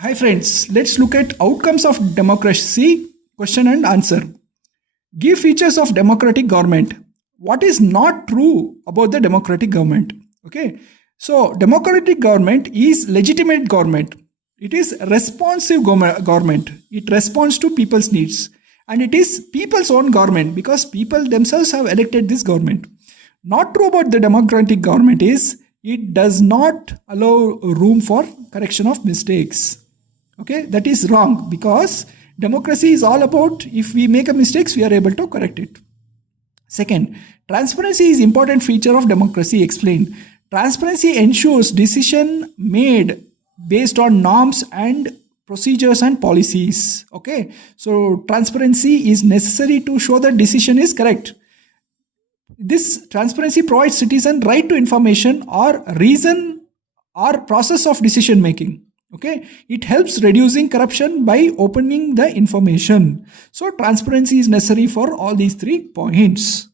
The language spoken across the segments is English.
Hi friends, let's look at outcomes of democracy, question and answer. Give features of democratic government. What is not true about the democratic government? Okay. So democratic government is legitimate government. It is responsive government. It responds to people's needs. And it is people's own government because people themselves have elected this government. Not true about the democratic government is it does not allow room for correction of mistakes. Okay, that is wrong because democracy is all about if we make a mistakes we are able to correct it. Second, transparency is important feature of democracy. Explained. Transparency ensures decision made based on norms and procedures and policies. Okay, so transparency is necessary to show that decision is correct. This transparency provides citizen right to information or reason or process of decision making. Okay, it helps reducing corruption by opening the information. So transparency is necessary for all these 3 points.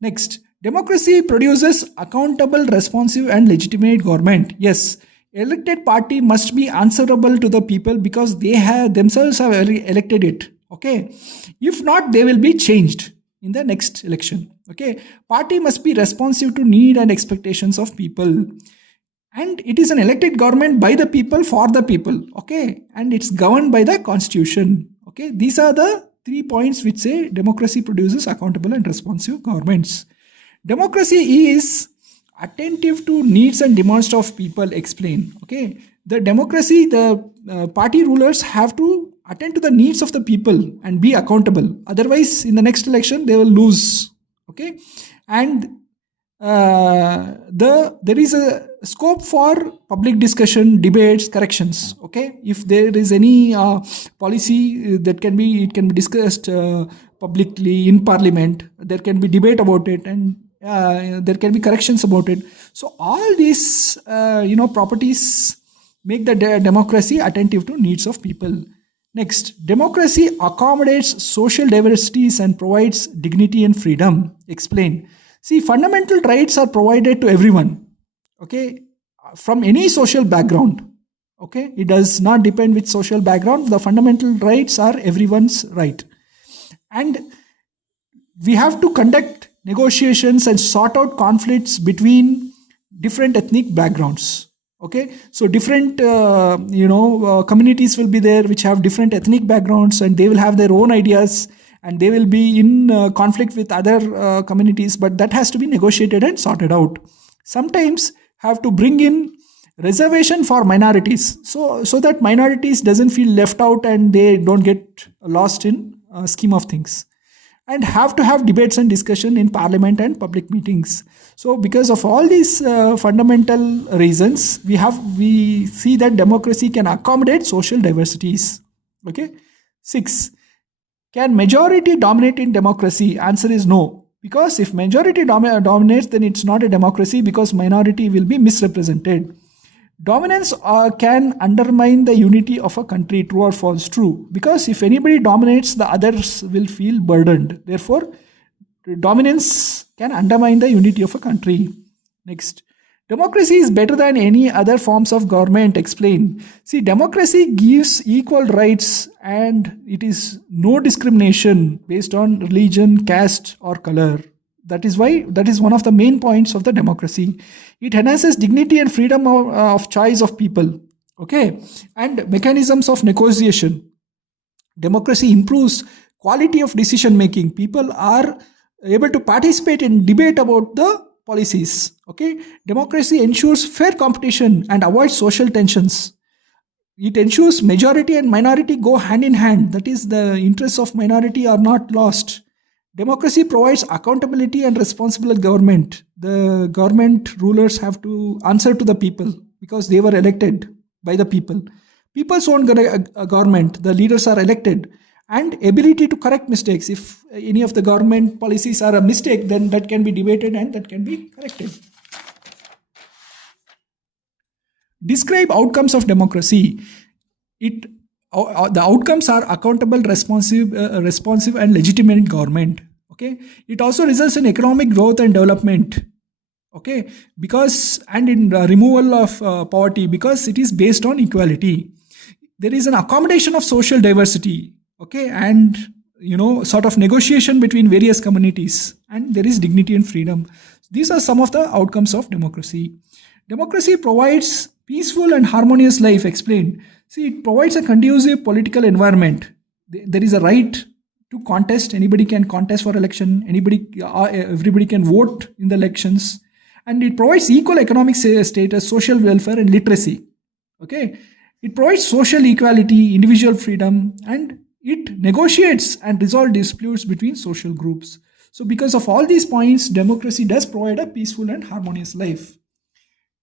Next, democracy produces accountable, responsive and legitimate government. Yes, elected party must be answerable to the people because they have themselves have elected it. Okay, if not they will be changed in the next election. Okay, party must be responsive to need and expectations of people, and it is an elected government by the people for the people. Okay, and it's governed by the constitution. Okay, these are the 3 points which say democracy produces accountable and responsive governments. Democracy is attentive to needs and demands of people. Explain. Okay, the democracy, the party rulers have to attend to the needs of the people and be accountable, otherwise in the next election they will lose. Okay, and there is a scope for public discussion, debates, corrections. Okay, if there is any policy that can be it can be discussed publicly in parliament, there can be debate about it, and there can be corrections about it. So all these properties make the democracy attentive to needs of people. Next, democracy accommodates social diversities and provides dignity and freedom. Explain. See, fundamental rights are provided to everyone. Okay, from any social background. Okay, it does not depend which social background. The fundamental rights are everyone's right, and we have to conduct negotiations and sort out conflicts between different ethnic backgrounds. Okay, so different communities will be there which have different ethnic backgrounds, and they will have their own ideas, and they will be in conflict with other communities, but that has to be negotiated and sorted out. Sometimes have to bring in reservation for minorities, so that minorities doesn't feel left out and they don't get lost in scheme of things, and have to have debates and discussion in parliament and public meetings. So because of all these fundamental reasons, we see that democracy can accommodate social diversities. Okay. 6, can majority dominate in democracy? Answer is no, because if majority dominates, then it's not a democracy because minority will be misrepresented. Dominance can undermine the unity of a country. True or false? True, because if anybody dominates, the others will feel burdened. Therefore, dominance can undermine the unity of a country. Next, democracy is better than any other forms of government. Explain. See, democracy gives equal rights and it is no discrimination based on religion, caste or color. That is one of the main points of the democracy. It enhances dignity and freedom of choice of people. Okay, and mechanisms of negotiation. Democracy improves quality of decision making. People are able to participate in debate about the policies. Okay, democracy ensures fair competition and avoids social tensions. It ensures majority and minority go hand in hand. That is, the interests of minority are not lost. Democracy provides accountability and responsible government. The government rulers have to answer to the people because they were elected by the people. People's own government, the leaders are elected, and ability to correct mistakes. If any of the government policies are a mistake, then that can be debated and that can be corrected. Describe outcomes of democracy. The outcomes are accountable, responsive and legitimate government. Okay, it also results in economic growth and development. Okay, because and in removal of poverty, because it is based on equality. there is an accommodation of social diversity, okay, and sort of negotiation between various communities, and there is dignity and freedom. These are some of the outcomes of democracy. Democracy provides peaceful and harmonious life. Explained. See, it provides a conducive political environment. There is a right to contest. Anybody can contest for election. Everybody can vote in the elections, and it provides equal economic status, social welfare, and literacy. Okay, it provides social equality, individual freedom, and it negotiates and resolves disputes between social groups. So, because of all these points, democracy does provide a peaceful and harmonious life.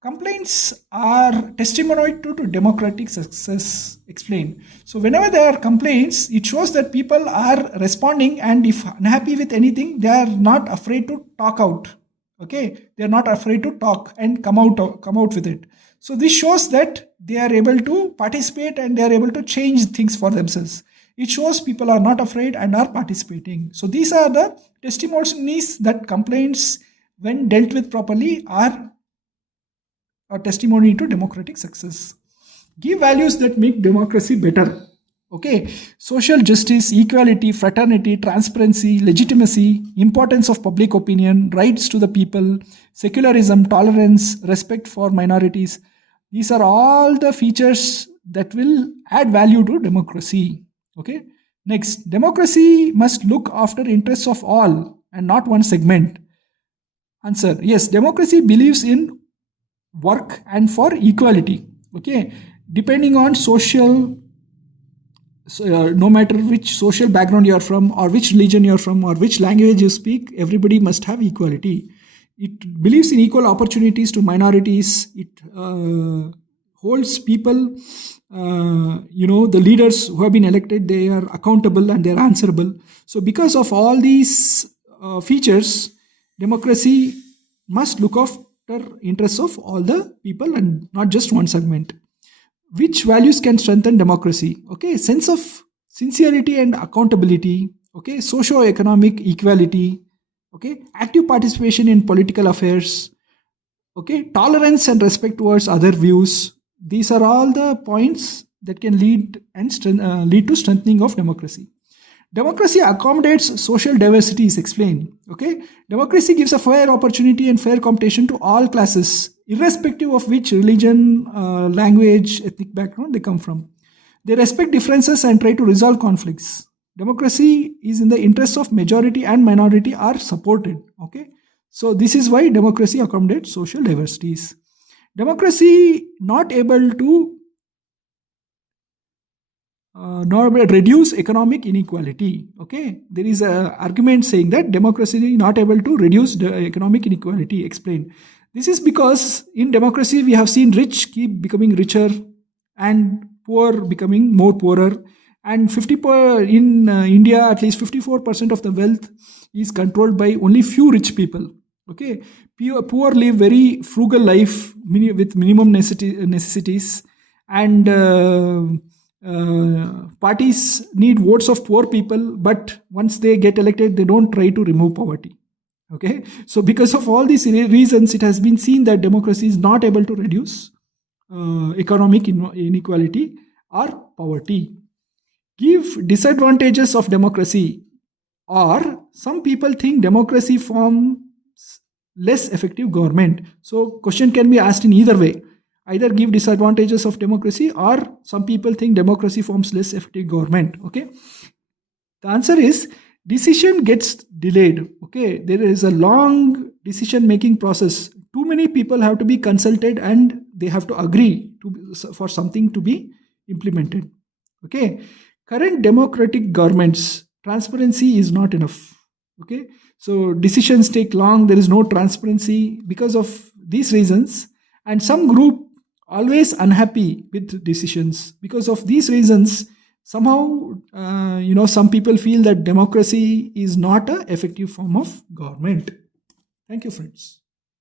Complaints are testimony to democratic success. Explain. So whenever there are complaints, it shows that people are responding, and if unhappy with anything, they are not afraid to talk out. Okay, they are not afraid to talk and come out with it. So this shows that they are able to participate and they are able to change things for themselves. It shows people are not afraid and are participating. So these are the testimonies that complaints, when dealt with properly, are a testimony to democratic success. Give values that make democracy better. Okay, social justice, equality, fraternity, transparency, legitimacy, importance of public opinion, rights to the people, secularism, tolerance, respect for minorities. These are all the features that will add value to democracy. Okay, next, democracy must look after interests of all and not one segment. Answer: yes, democracy believes in work and for equality. Okay, depending on social, no matter which social background you are from, or which religion you are from, or which language you speak, everybody must have equality. It believes in equal opportunities to minorities. It holds people, the leaders who have been elected, they are accountable and they are answerable. So because of all these features, democracy must look after interests of all the people and not just one segment. Which values can strengthen democracy? Okay, sense of sincerity and accountability. Okay, socio-economic equality. Okay, active participation in political affairs. Okay, tolerance and respect towards other views. These are all the points that can lead to strengthening of democracy. Democracy accommodates social diversity is explained. Okay, democracy gives a fair opportunity and fair competition to all classes, irrespective of which religion, language, ethnic background they come from. They respect differences and try to resolve conflicts. Democracy is in the interests of majority and minority are supported. Okay, so this is why democracy accommodates social diversities. Democracy not able to nor reduce economic inequality. Okay, there is an argument saying that democracy is not able to reduce the economic inequality. Explain. This is because in democracy we have seen rich keep becoming richer and poor becoming more poorer. And in India, at least 54% of the wealth is controlled by only few rich people. Okay, poor live very frugal life with minimum necessities, and parties need votes of poor people, but once they get elected, they don't try to remove poverty. Okay, so because of all these reasons, it has been seen that democracy is not able to reduce economic inequality or poverty. Give disadvantages of democracy, or some people think democracy forms less effective government. So question can be asked in either way. Either give disadvantages of democracy, or some people think democracy forms less effective government. Okay, the answer is decision gets delayed. Okay, there is a long decision making process. Too many people have to be consulted and they have to agree for something to be implemented. Okay, current democratic governments, transparency is not enough. Okay, so decisions take long, there is no transparency because of these reasons, and some group always unhappy with decisions. Because of these reasons, somehow some people feel that democracy is not an effective form of government. Thank you, friends.